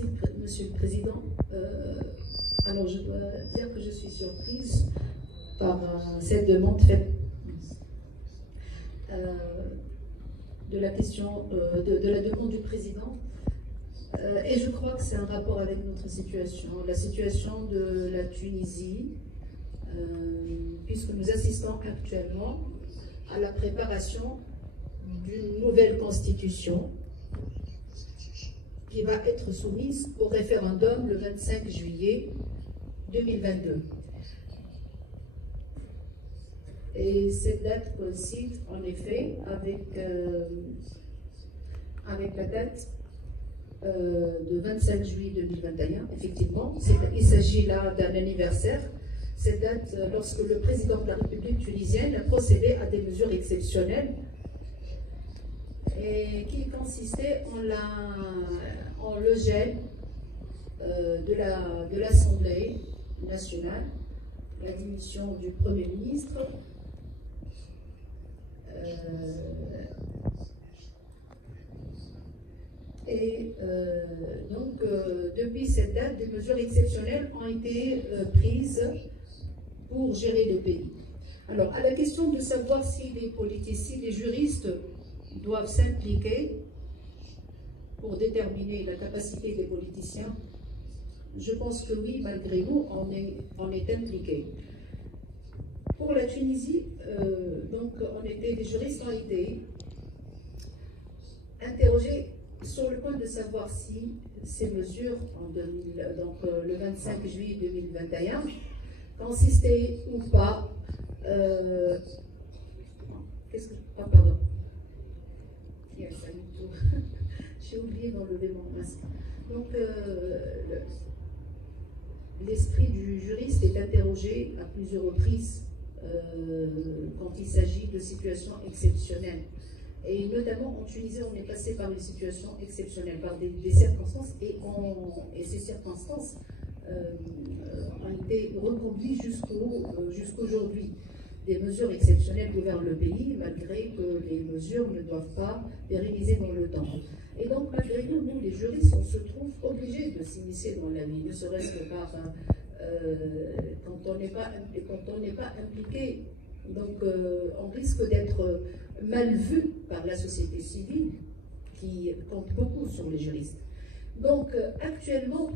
Merci, Monsieur le Président. Alors, je dois dire que je suis surprise par cette demande faite de la question, de la demande du Président. Et je crois que c'est un rapport avec notre situation, la situation de la Tunisie, puisque nous assistons actuellement à la préparation d'une nouvelle constitution qui va être soumise au référendum le 25 juillet 2022. Et cette date coïncide en effet avec la date de 25 juillet 2021. Effectivement, il s'agit là d'un anniversaire. Cette date, lorsque le président de la République tunisienne a procédé à des mesures exceptionnelles et qui consistait en le gel de l'Assemblée nationale, la démission du Premier ministre, donc depuis cette date, des mesures exceptionnelles ont été prises pour gérer le pays. Alors, à la question de savoir si les politiciens, les juristes doivent s'impliquer pour déterminer la capacité des politiciens, je pense que oui, malgré nous, on est impliqué. Pour la Tunisie, donc, les juristes ont été interrogés sur le point de savoir si ces mesures, le 25 juillet 2021, consistaient ou pas. Pardon. J'ai oublié d'enlever mon masque. Donc, l'esprit du juriste est interrogé à plusieurs reprises quand il s'agit de situations exceptionnelles. Et notamment en Tunisie, on est passé par une situation exceptionnelle, par des circonstances, et ces circonstances ont été reconduites jusqu'aujourd'hui. Des mesures exceptionnelles gouvernent le pays, malgré que les mesures ne doivent pas pérenniser dans le temps. Et donc, malgré nous, les juristes, on se trouve obligés de s'immiscer dans la vie, ne serait-ce que par quand on n'est pas impliqué. Donc, on risque d'être mal vu par la société civile, qui compte beaucoup sur les juristes. Donc, actuellement,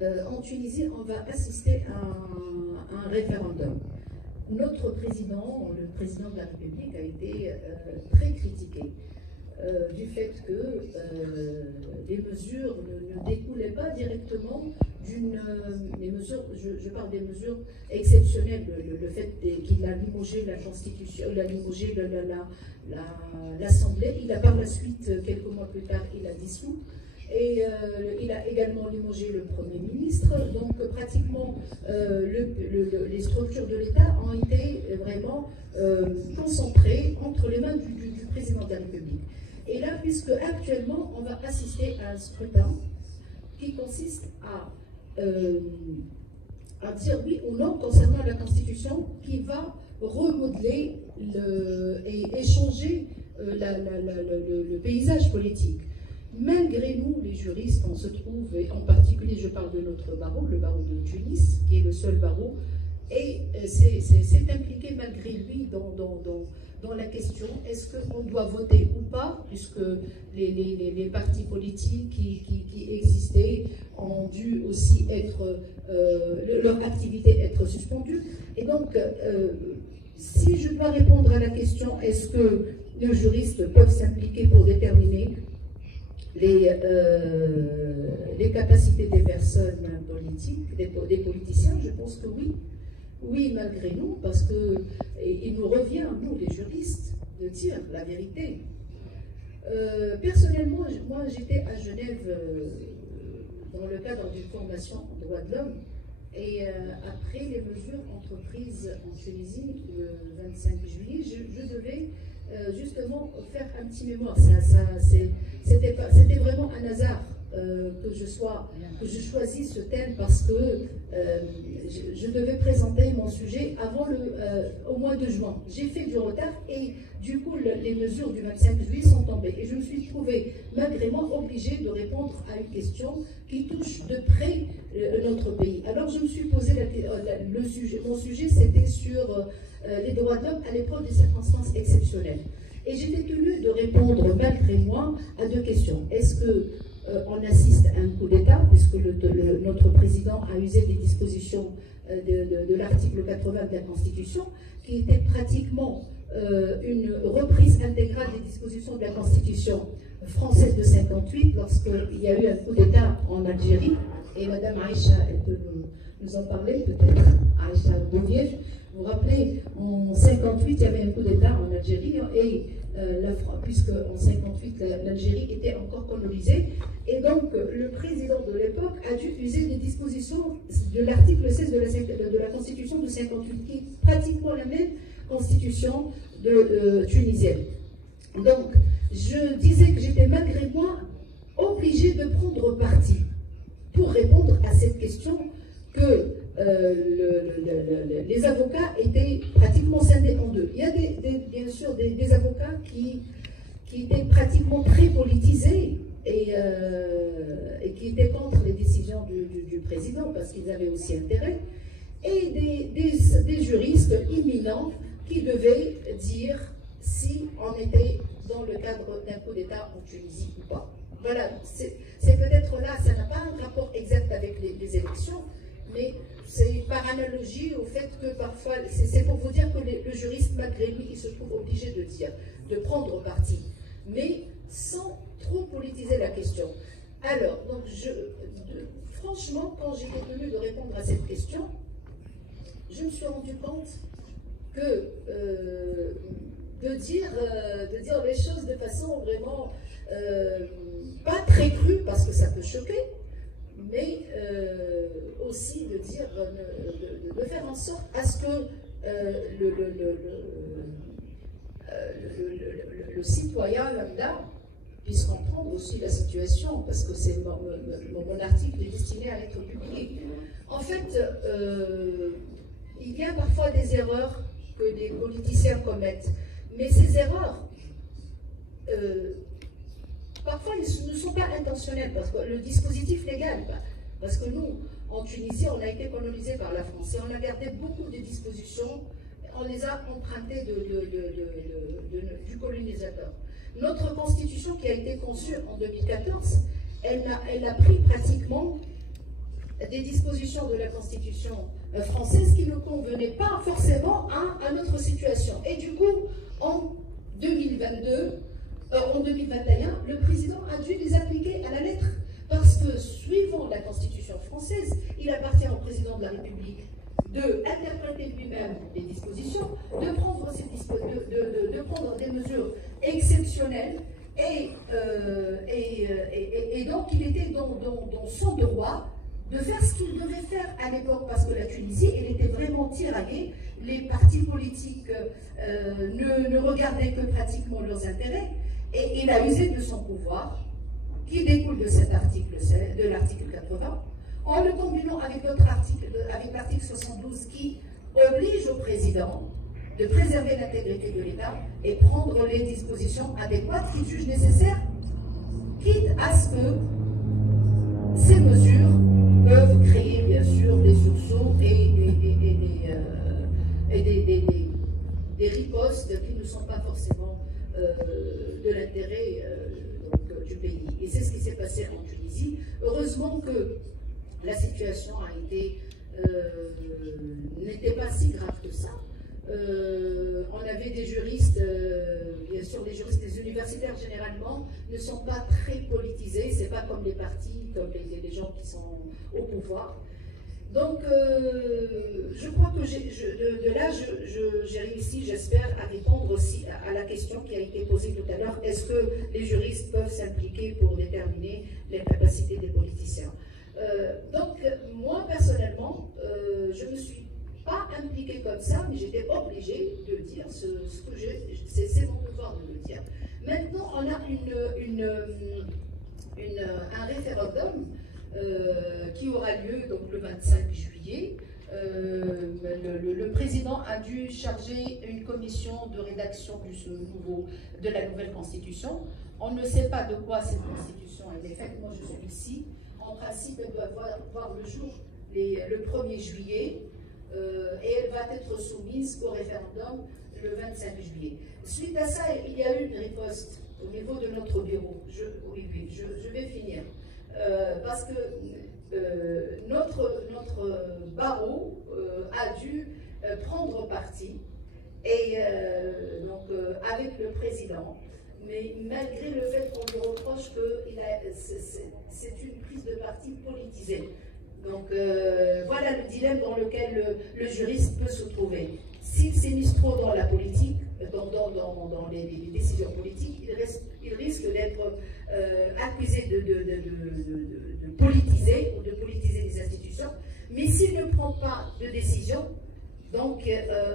en Tunisie, on va assister à un référendum. Notre président, le président de la République, a été très critiqué du fait que les mesures ne découlaient pas directement les mesures, je parle des mesures exceptionnelles, le fait qu'il a limogé la Constitution, il a limogé l'Assemblée, il a par la suite, quelques mois plus tard, il a dissous, et il a également limogé le Premier ministre. Donc pratiquement les structures de l'État ont été vraiment concentrées entre les mains du président de la République. Et là, puisque actuellement on va assister à un scrutin qui consiste à dire oui ou non concernant la Constitution, qui va remodeler et changer le paysage politique. Malgré nous, les juristes, on se trouve, et en particulier je parle de notre barreau, le barreau de Tunis, qui est le seul barreau, et c'est impliqué malgré lui dans la question, est-ce qu'on doit voter ou pas, puisque les partis politiques qui existaient ont dû aussi être, leur activité être suspendue. Et donc, si je dois répondre à la question, est-ce que les juristes peuvent s'impliquer pour déterminer les capacités des personnes politiques, des politiciens, je pense que oui. Oui, malgré nous, parce qu'il nous revient, nous les juristes, de dire la vérité. Personnellement, moi j'étais à Genève dans le cadre d'une formation en droits de l'homme, et après les mesures entreprises en Tunisie le 25 juillet, je devais justement faire un petit mémoire. C'était vraiment un hasard que je choisisse ce thème, parce que je devais présenter mon sujet avant au mois de juin. J'ai fait du retard et du coup les mesures du 25 juillet sont tombées. Et je me suis trouvée malgré moi obligée de répondre à une question qui touche de près notre pays. Alors je me suis posé le sujet. Mon sujet c'était sur les droits de l'homme à l'épreuve des circonstances exceptionnelles. Et j'étais tenue de répondre malgré moi à deux questions. Est-ce que on assiste à un coup d'État, puisque notre président a usé des dispositions de l'article 80 de la Constitution, qui était pratiquement une reprise intégrale des dispositions de la Constitution française de 58, lorsqu'il y a eu un coup d'État en Algérie, et Mme Aïcha, elle peut nous en parler peut-être, Aïcha Bouvier. Vous vous rappelez, en 58, il y avait un coup d'État en Algérie, et puisque en 58, l'Algérie était encore colonisée, et donc le président de l'époque a dû user des dispositions de l'article 16 de la Constitution de 58, qui est pratiquement la même Constitution tunisienne. Donc, je disais que j'étais malgré moi obligée de prendre parti pour répondre à cette question que les avocats étaient pratiquement scindés en deux. Il y a bien sûr des avocats qui étaient pratiquement très politisés et qui étaient contre les décisions du président parce qu'ils avaient aussi intérêt, et des juristes imminents qui devaient dire si on était dans le cadre d'un coup d'État en Tunisie ou pas. Voilà, c'est peut-être là, ça n'a pas un rapport exact avec les élections, mais c'est par analogie au fait que parfois, c'est pour vous dire que le juriste, malgré lui, il se trouve obligé de prendre parti, mais sans trop politiser la question. Alors, donc franchement, quand j'étais tenue de répondre à cette question, je me suis rendu compte que de dire les choses de façon vraiment pas très crue, parce que ça peut choquer, mais aussi de dire, de faire en sorte à ce que le citoyen lambda puisse comprendre aussi la situation, parce que c'est mon article est destiné à être publié. En fait, il y a parfois des erreurs que des politiciens commettent, mais ces erreurs, parfois, ils ne sont pas intentionnels, parce que le dispositif légal, parce que nous, en Tunisie, on a été colonisé par la France, et on a gardé beaucoup de dispositions, on les a empruntées du colonisateur. Notre constitution qui a été conçue en 2014, elle a pris pratiquement des dispositions de la constitution française qui ne convenaient pas forcément à notre situation. Et du coup, en 2021, le président a dû les appliquer à la lettre, parce que, suivant la Constitution française, il appartient au président de la République d'interpréter lui-même les dispositions, de prendre des mesures exceptionnelles, et donc il était dans son droit de faire ce qu'il devait faire à l'époque, parce que la Tunisie, elle était vraiment tiraillée, les partis politiques ne regardaient que pratiquement leurs intérêts, et il a usé de son pouvoir, qui découle de cet article, de l'article 80, en le combinant avec l'autre article, avec l'article 72, qui oblige au président de préserver l'intégrité de l'État et prendre les dispositions adéquates qu'il juge nécessaires, quitte à ce que ces mesures peuvent créer bien sûr des sursauts et des ripostes qui ne sont pas forcément de l'intérêt du pays. Et c'est ce qui s'est passé en Tunisie. Heureusement que la situation n'était pas si grave que ça. On avait des juristes, bien sûr, les universitaires généralement ne sont pas très politisés, c'est pas comme les partis, comme les gens qui sont au pouvoir. Donc, je crois que de là, j'ai réussi, j'espère, à répondre aussi à la question qui a été posée tout à l'heure. Est-ce que les juristes peuvent s'impliquer pour déterminer les capacités des politiciens? Donc, moi, personnellement, je ne me suis pas impliquée comme ça, mais j'étais obligée de dire ce que c'est mon pouvoir de le dire. Maintenant, on a un référendum qui aura lieu donc, le 25 juillet le président a dû charger une commission de rédaction de la nouvelle constitution. On ne sait pas de quoi cette constitution est faite. Moi, je suis ici. En principe, elle doit voir le jour le 1er juillet et elle va être soumise au référendum le 25 juillet. Suite à ça, il y a eu une riposte au niveau de notre bureau. Je vais finir. Parce que notre barreau a dû prendre parti et donc avec le président, mais malgré le fait qu'on lui reproche que c'est une prise de parti politisée. Donc voilà le dilemme dans lequel le juriste peut se trouver. S'il s'émisse trop dans la politique, dans les décisions politiques, il risque d'être accusé de politiser ou de politiser les institutions. Mais s'il ne prend pas de décision, donc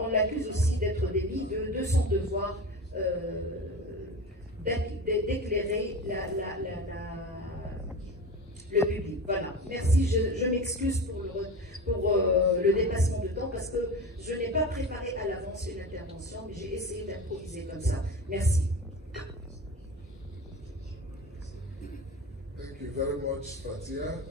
on l'accuse aussi d'être démis de son devoir d'éclairer le public. Voilà. Merci, je m'excuse pour le dépassement de temps parce que je n'ai pas préparé à l'avance une intervention, mais j'ai essayé d'improviser comme ça. Merci. Thank you very much, Fatia.